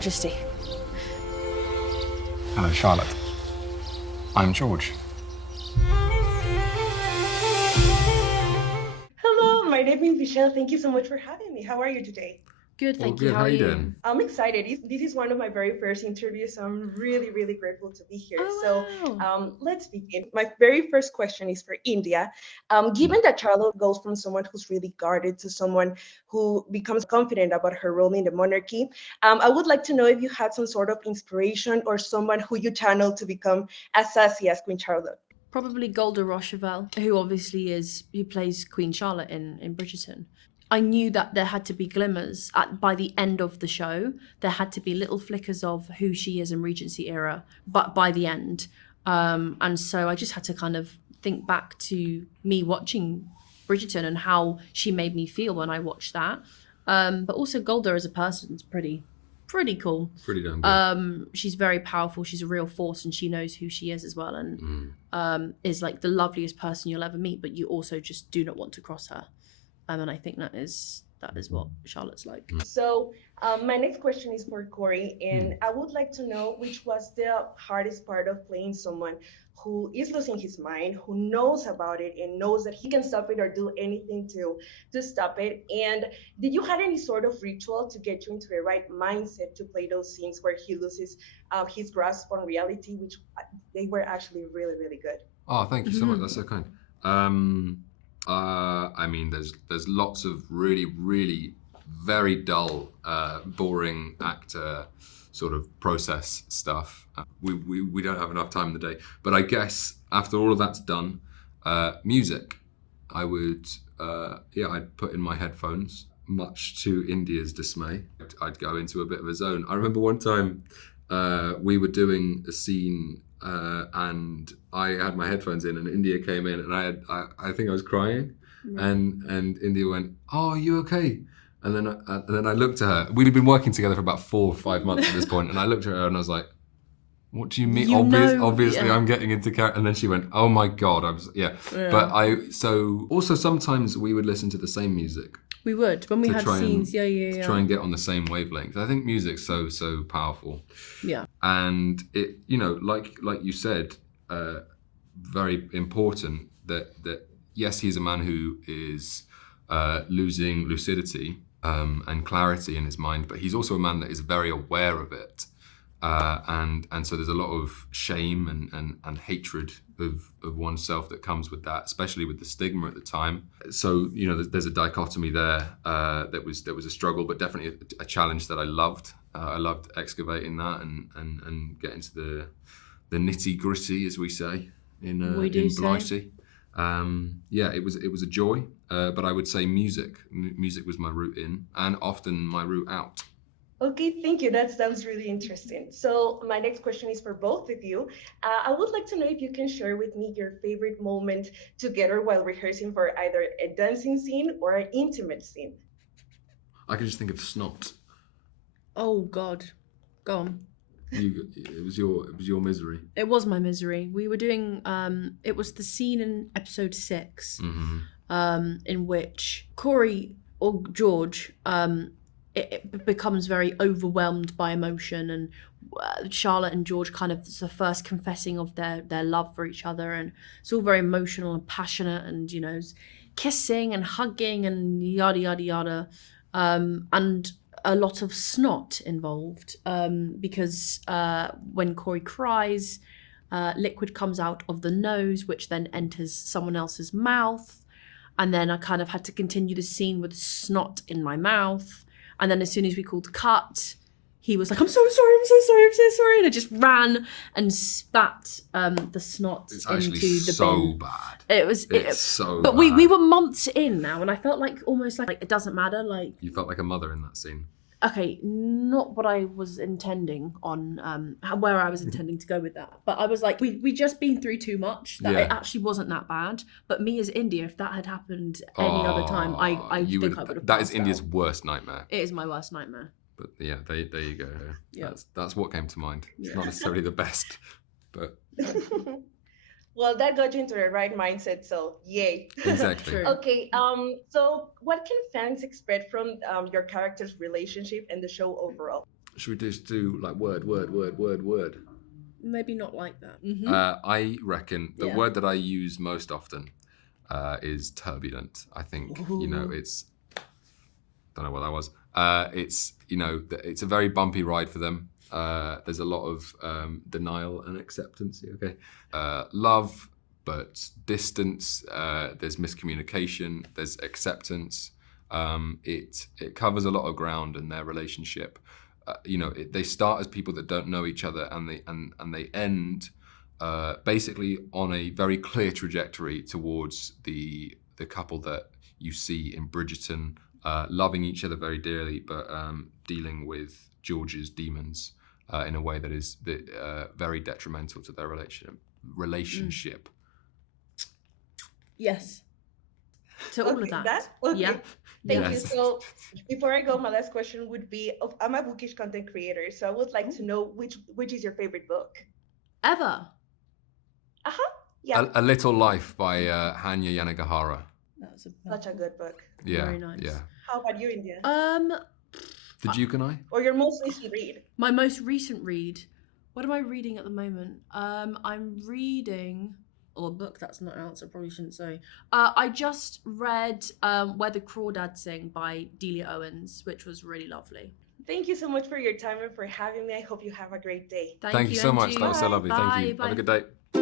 Majesty. Hello, Charlotte. I'm George. Hello, my name is Michelle. Thank you so much for having me. How are you today? Good, Well, thank you. good. How are you? Doing? I'm excited. This is one of my very first interviews, so I'm really, really grateful to be here. Oh, Let's begin. My very first question is for India. Given that Charlotte goes from someone who's really guarded to someone who becomes confident about her role in the monarchy, I would like to know if you had some sort of inspiration or someone who you channeled to become as sassy as Queen Charlotte. probably Golda Rochevelle, who obviously plays Queen Charlotte in Bridgerton. I knew that there had to be glimmers by the end of the show. There had to be little flickers of who she is in Regency era, but by the end. And so I just had to kind of think back to me watching Bridgerton and how she made me feel when I watched that. But also Golda as a person is pretty cool. Pretty damn good. She's very powerful. She's a real force, and she knows who she is as well, and is like the loveliest person you'll ever meet. But you also just do not want to cross her. And I think that is what Charlotte's like. So my next question is for Corey, and I would like to know which was the hardest part of playing someone who is losing his mind, who knows about it and knows that he can stop it or do anything to stop it. And did you have any sort of ritual to get you into the right mindset to play those scenes where he loses his grasp on reality, which they were actually really, really good. Oh, thank you so much. That's so kind. I mean, there's lots of really, really very dull, boring actor sort of process stuff. We don't have enough time in the day. But I guess after all of that's done, music, I would, I'd put in my headphones, much to India's dismay. I'd go into a bit of a zone. I remember one time we were doing a scene and I had my headphones in and India came in and I think I was crying and India went, "Oh, are you okay?" And then I looked at her. We'd been working together for about 4 or 5 months at this point, and I looked at her and I was like, "What do you mean? Obviously, I'm getting into character." And then she went, "Oh my god, But so also sometimes we would listen to the same music. We would when we had scenes, to try and get on the same wavelength. I think music's so powerful. Yeah. And it, like you said, very important that yes, he's a man who is losing lucidity and clarity in his mind, but he's also a man that is very aware of it. And so there's a lot of shame and hatred of oneself that comes with that, especially with the stigma at the time. So there's a dichotomy there that was a struggle, but definitely a challenge that I loved. I loved excavating that and getting to the nitty gritty, as we say in Blighty. It was a joy, but I would say music was my route in and often my route out. Okay, thank you. That sounds really interesting. So my next question is for both of you. I would like to know if you can share with me your favorite moment together while rehearsing for either a dancing scene or an intimate scene. I can just think of snot. Oh God, go on. It was your misery. It was my misery. We were doing. It was the scene in episode 6, in which Corey or George. It becomes very overwhelmed by emotion, and Charlotte and George it's the first confessing of their love for each other, and it's all very emotional and passionate, and kissing and hugging and yada yada yada, and a lot of snot involved, because when Corey cries, liquid comes out of the nose, which then enters someone else's mouth, and then I kind of had to continue the scene with snot in my mouth. And then as soon as we called cut, he was like, "I'm so sorry," and I just ran and spat the snot it's into actually the so bin. bad. It's so but bad. we were months in now, and I felt like almost like it doesn't matter. Like, You felt like a mother in that scene. okay, not what I was intending on, where I was intending to go with that. But I was like, we just been through too much. That it actually wasn't that bad. But me as India, if that had happened any other time, I think I would have. That is India's worst nightmare. It is my worst nightmare. But yeah, there you go. Yeah. That's what came to mind. It's not necessarily the best, but Well, that got you into the right mindset, so yay. exactly. True. Okay, so what can fans expect from your characters' relationship and the show overall? should we just do like word? Maybe not like that. I reckon the word that I use most often is turbulent. I think, you know, it's, don't know what that was. It's, you know, it's a very bumpy ride for them. There's a lot of denial and acceptance. Okay. Love, but distance. There's miscommunication. There's acceptance. It covers a lot of ground in their relationship. You know, they start as people that don't know each other, and they end basically on a very clear trajectory towards the couple that you see in Bridgerton, loving each other very dearly, but dealing with George's demons in a way that is very detrimental to their relationship. Yes. To all of that. Okay. Yeah. Thank you. So before I go, my last question would be, I'm a bookish content creator, so I would like to know which is your favorite book? Ever. Yeah. A Little Life by Hanya Yanagihara. That's Such a good book. Yeah. Very nice. Yeah. How about you, India? The Duke and I? Or your most recent read? My most recent read. What am I reading at the moment? I'm reading... or a book that's not out, so I probably shouldn't say. I just read Where the Crawdads Sing by Delia Owens, which was really lovely. Thank you so much for your time and for having me. I hope you have a great day. Thank you so much. Angie. That was so lovely. Thank you. Bye. Have a good day.